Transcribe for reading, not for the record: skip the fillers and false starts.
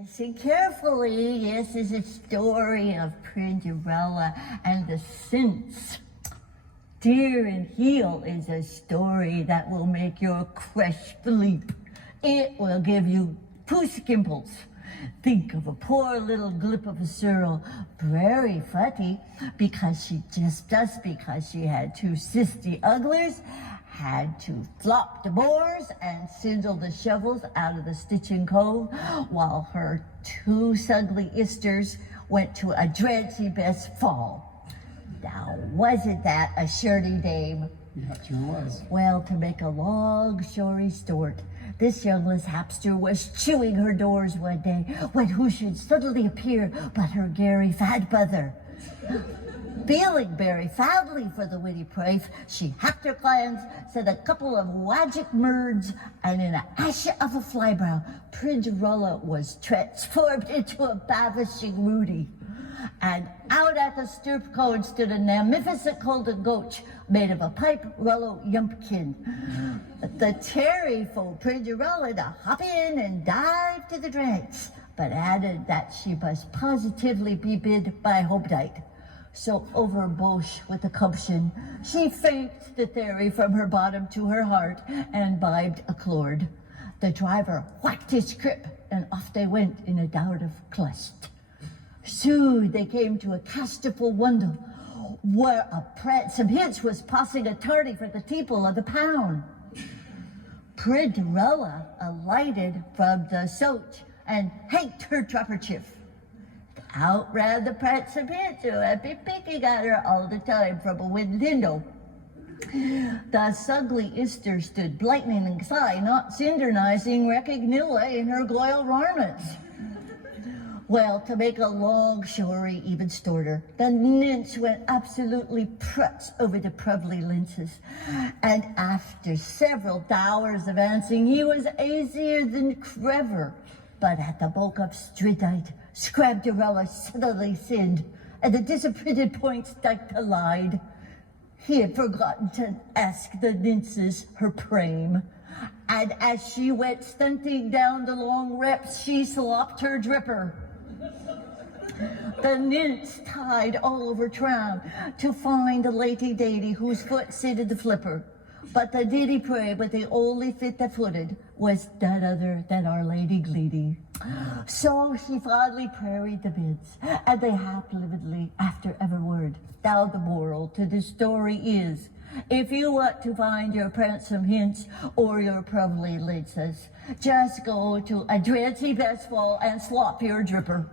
Listen carefully. This is a story of Prinderella and the Cince. Dear and Heel is a story that will make your crush leap. It will give you poo-skimples. Think of a poor little glip of a girl, very funny, because she had two sisty uglers, had to flop the boars and sindle the shovels out of the stitching cove, while her two sugly isters went to a dreadful best fall. Now, wasn't that a shirty dame? Yeah, it sure was. Well, to make a long story short, this youngless hapster was chewing her doors one day when who should suddenly appear but her Gary fat brother. Feeling very sadly for the witty praif, she hacked her clans, said a couple of wagic merds, and in a ash of a flybrow, Prinderella was transformed into a bavishing Rudy. And out at the stoop cone stood a magnificent golden goat made of a pipe rollo yumpkin. The Terry for Prinderella to hop in and dive to the dregs, but added that she must positively be bid by Hobdite. So overbosh with the gumption, she faked the theory from her bottom to her heart and imbibed a clord. The driver whacked his crip, and off they went in a doubt of clust. Soon they came to a castable wundle, where a pransome hitch was passing a tardy for the teeple of the pound. Prinderella alighted from the soach and hanked her dropperchief. Out ran the pransome hitch, who had been picking at her all the time from a window. The sugly Ister stood blightening and sigh, not cindernizing recognilla in her goyle garments. Well, to make a long story even shorter, the Nince went absolutely pruts over the Provely Linces, and after several hours of answering, he was easier than clever. But at the bulk of Stridite, Scrabderella suddenly sinned, and the disappointed point stuck to lied. He had forgotten to ask the Ninces her prame, and as she went stunting down the long reps, she slopped her dripper. The Nince tied all over town to find the lady-dady whose foot seated the flipper. But the diddy pray, but the only fit that footed, was none other than Our Lady Gleedy. So she fondly prayed the bids, and they happed lividly after every word. Now the moral to the story is, if you want to find your pransome hints or your Provely Linces, just go to a dreadful best fall and slop your dripper.